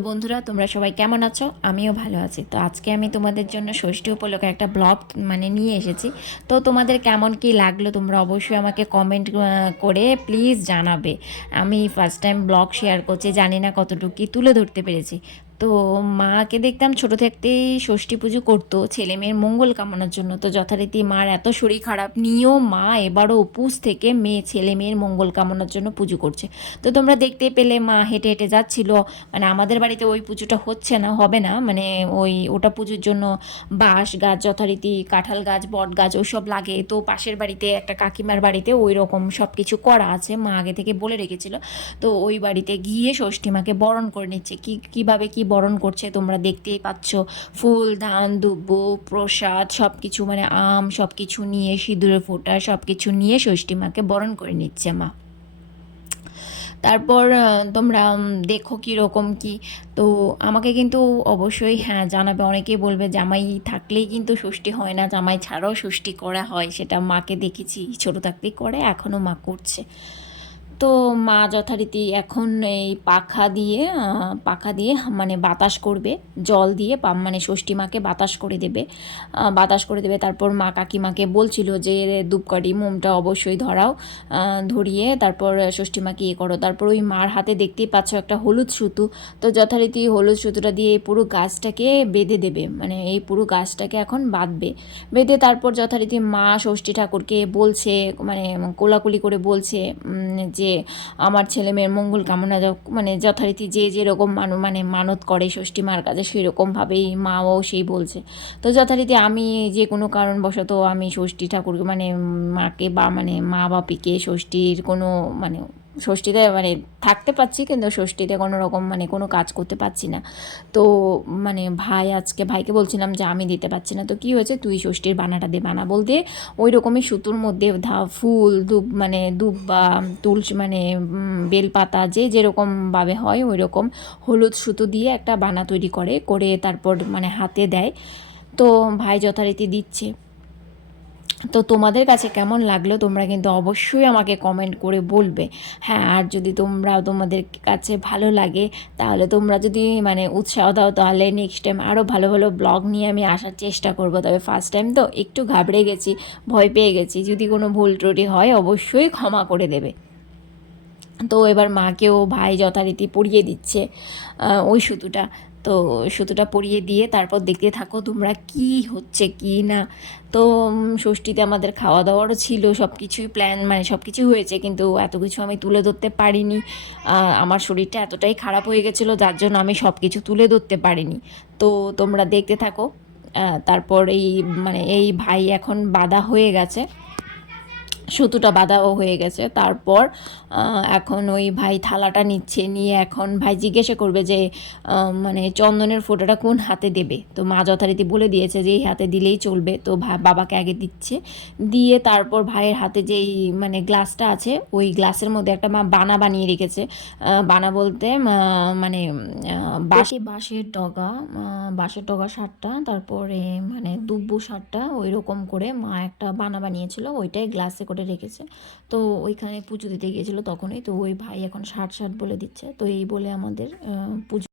তো বন্ধুরা, তোমরা সবাই কেমন আছো? আমিও ভালো আছি। তো আজকে আমি তোমাদের জন্য ষষ্ঠী উপলক্ষে একটা ব্লগ মানে নিয়ে এসেছি। তো তোমাদের কেমন কি লাগল তোমরা অবশ্যই আমাকে কমেন্ট করে প্লিজ জানাবে। আমি ফার্স্ট টাইম ব্লগ শেয়ার করছি, জানি না কতটুকু তুলে ধরতে পেরেছি। তো মাকে দেখতাম ছোট থাকতেই ষষ্ঠী পুজো করতো, ছেলে মেয়ের মঙ্গল কামনার জন্য। তো যথারীতি মার এত শরীর খারাপ, নিয়েও মা এবারও উপোস থেকে মেয়ে, ছেলে মেয়ের মঙ্গল কামনার জন্য পুজো করছে। তো তোমরা দেখতে পেলে মা হেঁটে হেঁটে যাচ্ছিল। মানে আমাদের বাড়িতে ওই পুজোটা হচ্ছে না, হবে না। মানে ওই ওটা পুজোর জন্য বাঁশ গাছ, যথারীতি কাঁঠাল গাছ, বট গাছ, ওইসব লাগে। তো পাশের বাড়িতে একটা কাকিমার বাড়িতে ওই রকম সব কিছু করা আছে। মা আগে থেকে বলে রেখেছিল। তো ওই বাড়িতে গিয়ে ষষ্ঠী মাকে বরণ করে নিচ্ছে। কি, কীভাবে কি বরণ করছে, তোমরা দেখতেই পাচ্ছ। ফুল, ধান, দুব্ব, প্রসাদ সব কিছু মানে আম সব কিছু নিয়ে, সিঁদুরে ফোঁটা সব কিছু নিয়ে ষষ্ঠী মাকে বরণ করে নিচ্ছে মা। তারপর তোমরা দেখো কীরকম কি। তো আমাকে কিন্তু অবশ্যই হ্যাঁ জানাবে। অনেকেই বলবে, জামাই থাকলেই কিন্তু ষষ্ঠী হয় না, জামাই ছাড়াও ষষ্ঠী করা হয়। সেটা মাকে দেখেছি, ছোটো থাকতেই করে এখনও মা করছে। তো মা যথারীতি এখন এই পাখা দিয়ে পাখা দিয়ে মানে বাতাস করবে জল দিয়ে মানে ষষ্ঠী মাকে বাতাস করে দেবে বাতাস করে দেবে। তারপর মা কাকিমাকে বলছিল যে ধূপকাঠি মোমটা অবশ্যই ধরাও। ধরিয়ে তারপর ষষ্ঠী মাকে ইয়ে করো। তারপর ওই মার হাতে দেখতেই পাচ্ছ একটা হলুদ সুতো। তো যথারীতি হলুদ সুতোটা দিয়ে এই পুরো গাছটাকে বেঁধে দেবে। মানে এই পুরো গাছটাকে এখন বাঁধবে। বেঁধে তারপর যথারীতি মা ষষ্ঠী ঠাকুরকে বলছে মানে কোলাকুলি করে বলছে উম, যে আমার ছেলে মেয়ের মঙ্গল কামনা মানে যথারীতি যে যেরকম মানু মানে মানত করে, ষষ্ঠী মার কাছে সেই রকমভাবেই মাও সেই বলছে। তো যথারীতি আমি যে কোনো কারণবশত আমি ষষ্ঠী ঠাকুরকে মানে মাকে বা মানে মা বাপিকে ষষ্ঠীর কোনো মানে ষষ্ঠীতে মানে থাকতে পারছি, কিন্তু ষষ্ঠীতে কোনো রকম মানে কোনো কাজ করতে পারছি না। তো মানে ভাই আজকে, ভাইকে বলছিলাম যে আমি দিতে পারছি না। তো কী হয়েছে? তুই ষষ্ঠীর বানাটা দে, বানা বলতে ওই রকমই সুতোর মধ্যে ধা, ফুল দুব মানে দুব বা তুলসী মানে বেলপাতা যে যেরকমভাবে হয় ওই রকম হলুদ সুতো দিয়ে একটা বানা তৈরি করে করে তারপর মানে হাতে দেয়। তো ভাই যথারীতি দিচ্ছে। তো তোমাদের কাছে কেমন লাগল? তোমরা কিন্তু অবশ্যই আমাকে কমেন্ট করে বলবে। হ্যাঁ আর যদি তোমরা, তোমাদের কাছে ভালো লাগে, তাহলে তোমরা যদি মানে উৎসাহ দাও, তাহলে নেক্সট টাইম আরও ভালো ভালো ব্লগ নিয়ে আমি আসার চেষ্টা করব। তবে ফার্স্ট টাইম তো একটু ঘাবড়ে গেছি, ভয় পেয়ে গেছি। যদি কোনো ভুল ত্রুটি হয়, অবশ্যই ক্ষমা করে দেবে। তো এবার মাকেও ভাই যথারীতি পরিয়ে দিচ্ছে ওই সুতোটা। তো সুতোটা পরিয়ে দিয়ে তারপর দেখতে থাকো তোমরা কি হচ্ছে কি না। তো ষষ্ঠীতে আমাদের খাওয়া দাওয়ারও ছিল সব কিছুই প্ল্যান মানে সব কিছু হয়েছে, কিন্তু এত কিছু আমি তুলে ধরতে পারিনি। আমার শরীরটা এতটাই খারাপ হয়ে গেছিল, যার জন্য আমি সব কিছু তুলে ধরতে পারিনি। তো তোমরা দেখতে থাকো তারপর এই মানে এই ভাই এখন বাধা হয়ে গেছে। সুতোটা বাঁধাও হয়ে গেছে। তারপর এখন ওই ভাই থালাটা নিচ্ছে, নিয়ে এখন ভাই জিজ্ঞাসা করবে যে মানে চন্দনের ফোঁটাটা কোন হাতে দেবে? তো মা যথারীতি বলে দিয়েছে যে, এই হাতে দিলেই চলবে। তো বাবাকে আগে দিচ্ছে। দিয়ে তারপর ভাইয়ের হাতে যেই মানে গ্লাসটা আছে, ওই গ্লাসের মধ্যে একটা মা বানা বানিয়ে রেখেছে। বানা বলতে মানে বাঁশে বাঁশের টগা বাঁশের টগা সারটা তারপরে মানে দুব্বু সারটা ওই রকম করে মা একটা বানা বানিয়েছিল, ওইটাই গ্লাসে করে রেখেছে। তো ওইখানে পুজো দিতে গিয়েছিল তখনই। তো ওই ভাই এখন ষাট ষাট বলে দিচ্ছে। তো এই বলে আমাদের পুজো